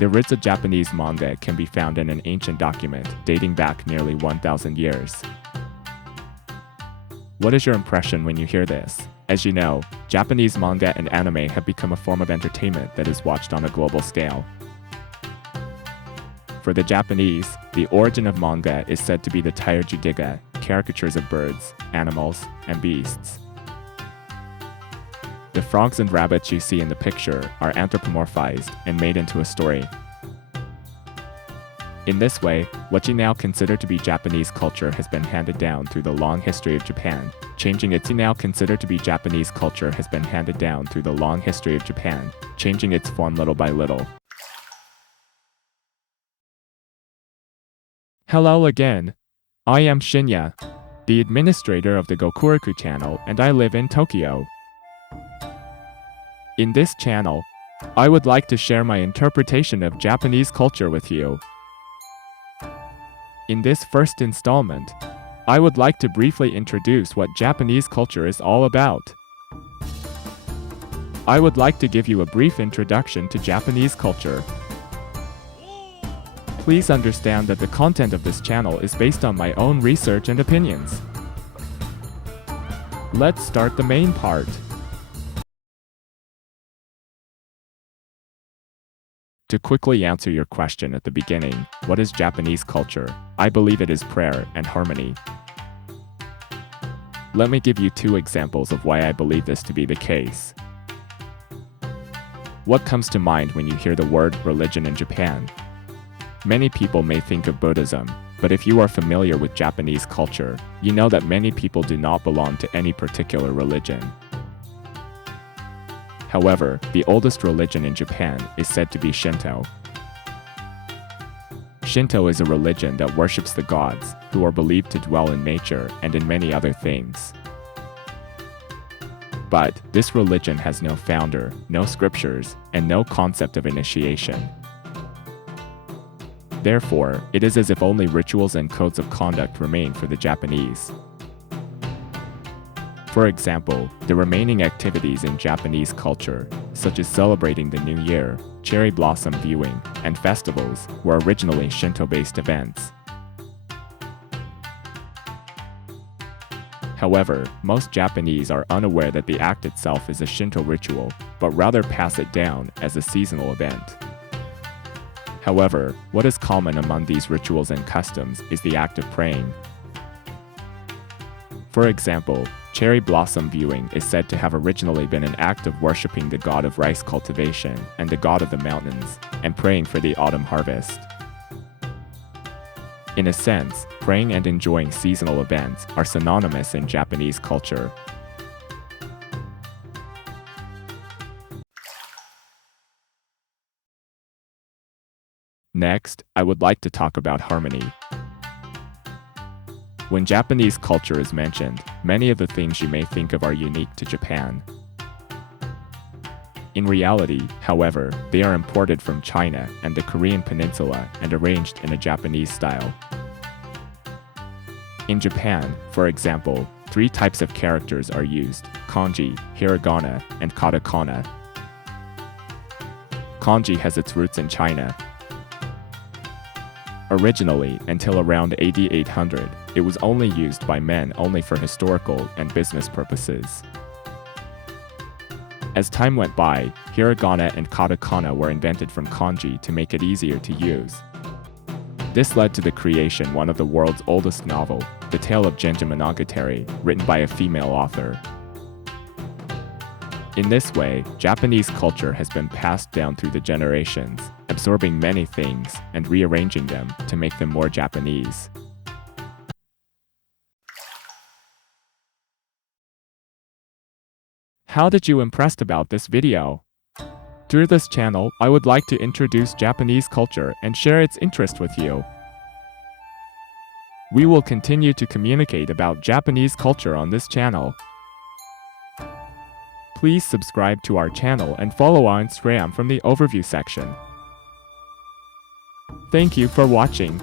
There is a Japanese manga can be found in an ancient document dating back nearly 1,000 years. What is your impression when you hear this? As you know, Japanese manga and anime have become a form of entertainment that is watched on a global scale. For the Japanese, the origin of manga is said to be the Torjigiga, caricatures of birds, animals, and beasts. The frogs and rabbits you see in the picture are anthropomorphized and made into a story. In this way, what you now consider to be Japanese culture has been handed down through the long history of Japan, changing its form little by little. Hello again. I am Shinya, the administrator of the Gokuraku channel, and I live in Tokyo. In this channel, I would like to share my interpretation of Japanese culture with you. In this first installment, I would like to briefly introduce what Japanese culture is all about. I would like to give you a brief introduction to Japanese culture. Please understand that the content of this channel is based on my own research and opinions. Let's start the main part. To quickly answer your question at the beginning, what is Japanese culture? I believe it is prayer and harmony. Let me give you 2 examples of why I believe this to be the case. What comes to mind when you hear the word religion in Japan? Many people may think of Buddhism, but if you are familiar with Japanese culture, you know that many people do not belong to any particular religion. However, the oldest religion in Japan is said to be Shinto. Shinto is a religion that worships the gods, who are believed to dwell in nature and in many other things. But this religion has no founder, no scriptures, and no concept of initiation. Therefore, it is as if only rituals and codes of conduct remain for the Japanese. For example, the remaining activities in Japanese culture, such as celebrating the New Year, cherry blossom viewing, and festivals, were originally Shinto-based events. However, most Japanese are unaware that the act itself is a Shinto ritual, but rather pass it down as a seasonal event. However, what is common among these rituals and customs is the act of praying. For example, cherry blossom viewing is said to have originally been an act of worshipping the god of rice cultivation and the god of the mountains, and praying for the autumn harvest. In a sense, praying and enjoying seasonal events are synonymous in Japanese culture. Next, I would like to talk about harmony. When Japanese culture is mentioned, many of the things you may think of are unique to Japan. In reality, however, they are imported from China and the Korean peninsula and arranged in a Japanese style. In Japan, for example, 3 types of characters are used: kanji, hiragana, and katakana. Kanji has its roots in China. Originally, until around AD 800, it was only used by men only for historical and business purposes. As time went by, hiragana and katakana were invented from kanji to make it easier to use. This led to the creation of one of the world's oldest novel, The Tale of Genja Monogatari, written by a female author. In this way, Japanese culture has been passed down through the generations, absorbing many things and rearranging them to make them more Japanese. How did you impressed about this video? Through this channel, I would like to introduce Japanese culture and share its interest with you. We will continue to communicate about Japanese culture on this channel. Please subscribe to our channel and follow our Instagram from the overview section. Thank you for watching.